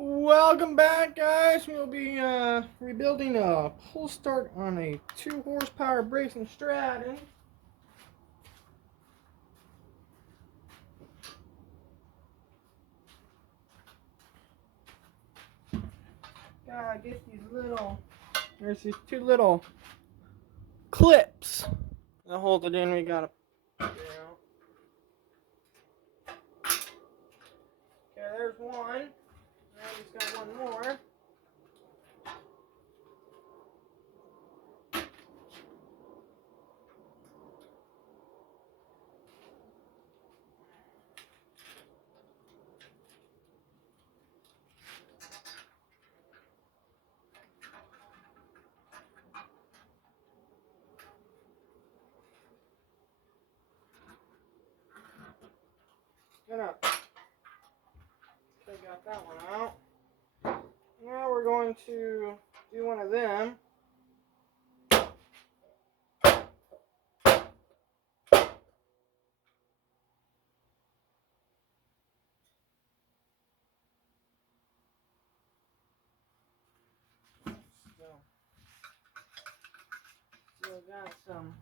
Welcome back, guys. We'll be rebuilding a pull start on a 2 horsepower Brayson Stratton. Gotta get these there's these 2 little clips to hold it in. We gotta figure out. Okay, there's one. Now he's got one more. Get up. Okay, got that one out. Now we're going to do one of them. Still got some.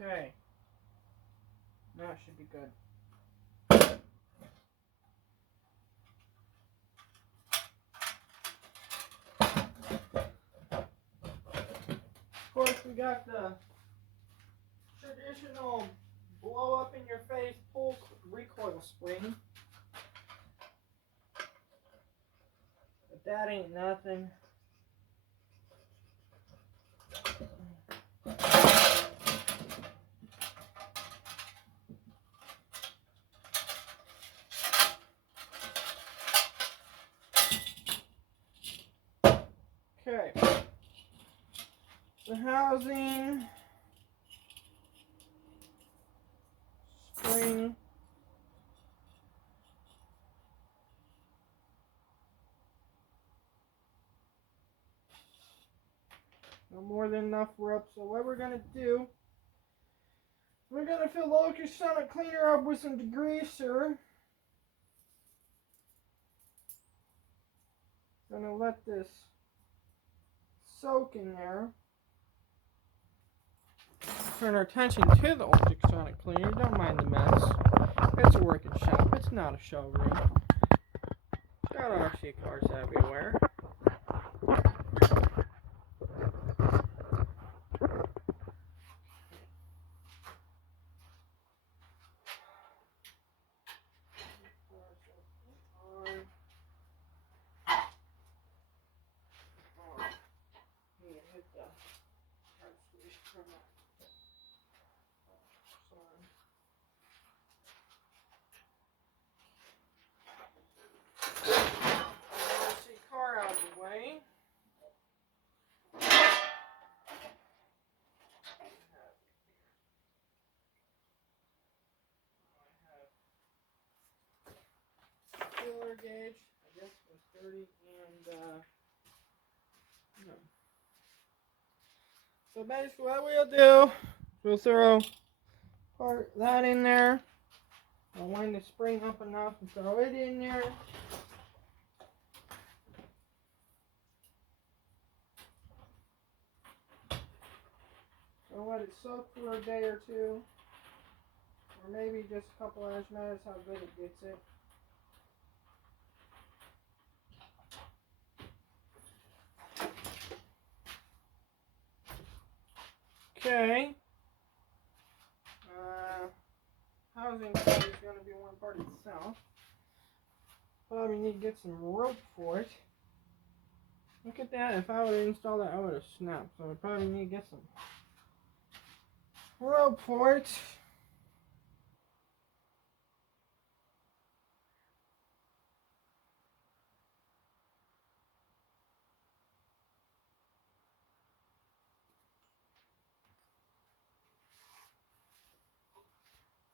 Okay. Now it should be good. Of course, we got the traditional blow up in your face pull recoil spring. But that ain't nothing. Okay. The housing, spring, no more than enough rope. So what we're gonna do, we're gonna fill the ultrasonic cleaner up with some degreaser. Gonna let this soak in there. Turn our attention to the ultrasonic cleaner. Don't mind the mess. It's a working shop. It's not a showroom. Got RC cars everywhere. Car out of the way. Filler gauge, I guess it was 30 and no. So basically what we'll do, we'll throw that in there. I'll wind the spring up enough and throw it in there. I'll let it soak for a day or two. Or maybe just a couple hours, matters how good it gets it. Okay. Housing is going to be one part itself. Probably need to get some rope for it. Look at that. If I would have installed that, I would have snapped. So I probably need to get some rope for it.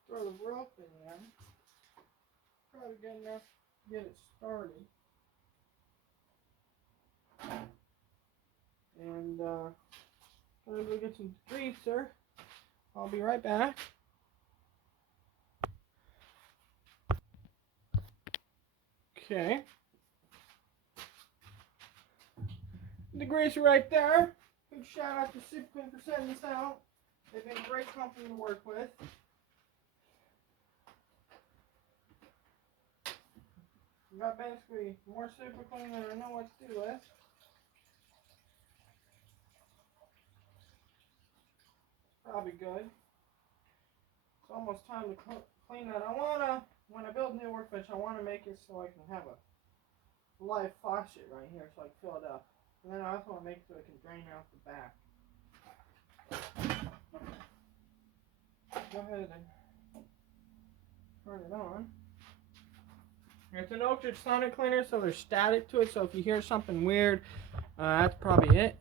Throw the rope in there. Probably good enough to get it started. I'm gonna go get some degreaser. I'll be right back. Okay. Degreaser right there. Big shout out to Superclean for sending this out. They've been a great company to work with. Got basically more Superclean than I know what to do with. Probably good. It's almost time to clean that. When I build new workbench, I wanna make it so I can have a live faucet right here so I can fill it up. And then I also wanna make it so it can drain out the back. Go ahead and turn it on. It's an ultrasonic cleaner, so there's static to it, so if you hear something weird, that's probably it.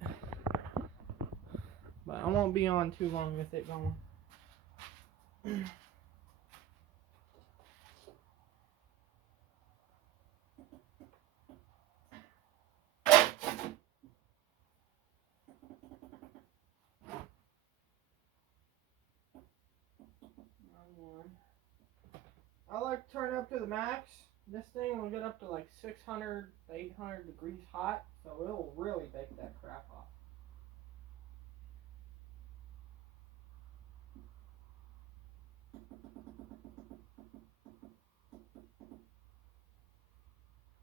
But I won't be on too long with it going. I like to turn it up to the max. This thing will get up to like 600 to 800 degrees hot, so it'll really bake that crap off.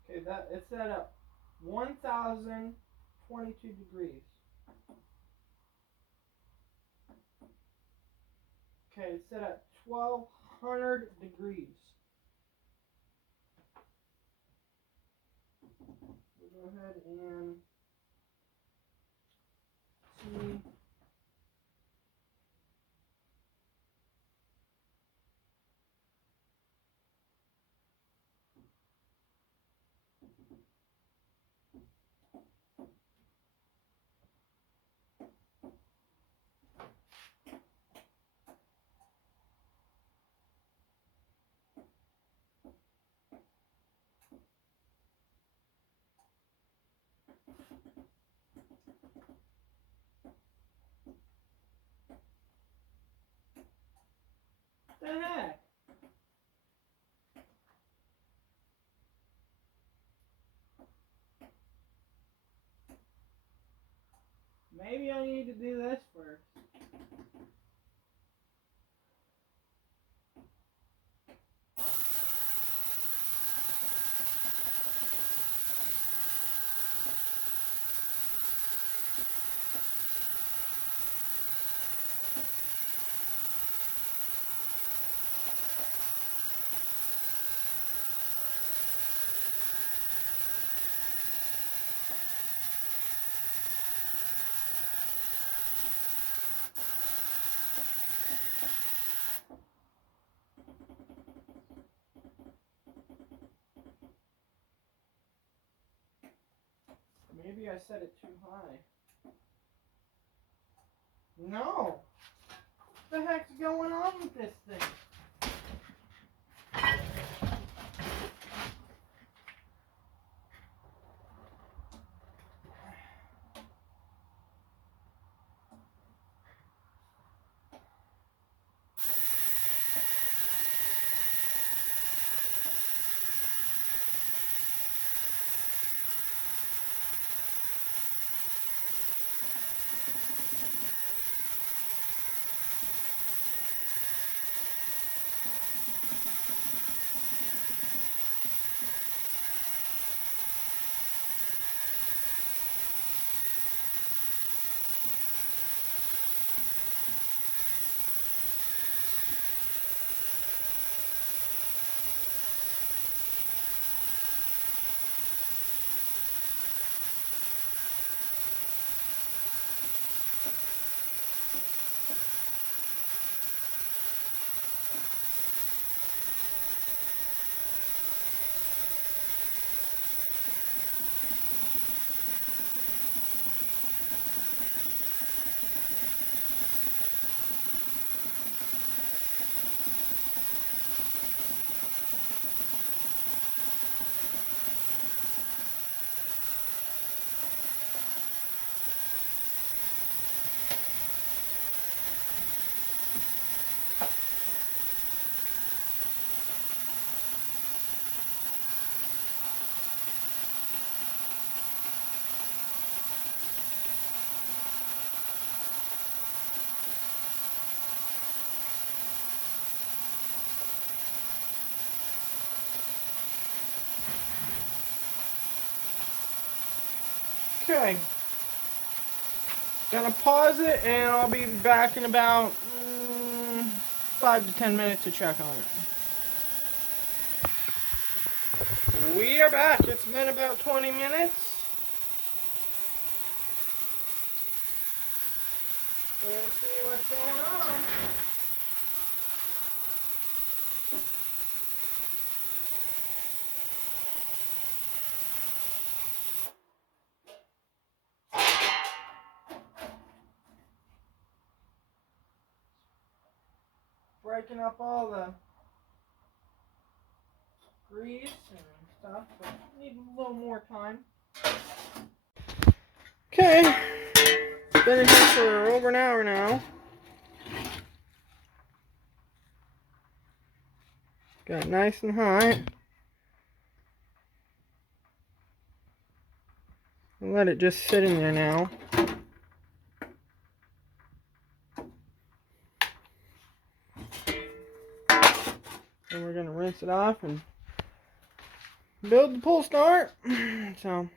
Okay, it's set up 1022 degrees. Okay, it's set at 1200 degrees. We'll go ahead and see. What the heck? Maybe I need to do this first. Maybe I set it too high. No! What the heck's going on with this thing? Okay. Gonna pause it and I'll be back in about 5 to 10 minutes to check on it. We are back. It's been about 20 minutes. Let's see what's going on. Breaking up all the grease and stuff, but need a little more time. Okay, been in here for over an hour now. Got nice and hot. I'll let it just sit in there now. And we're gonna rinse it off and build the pull start. So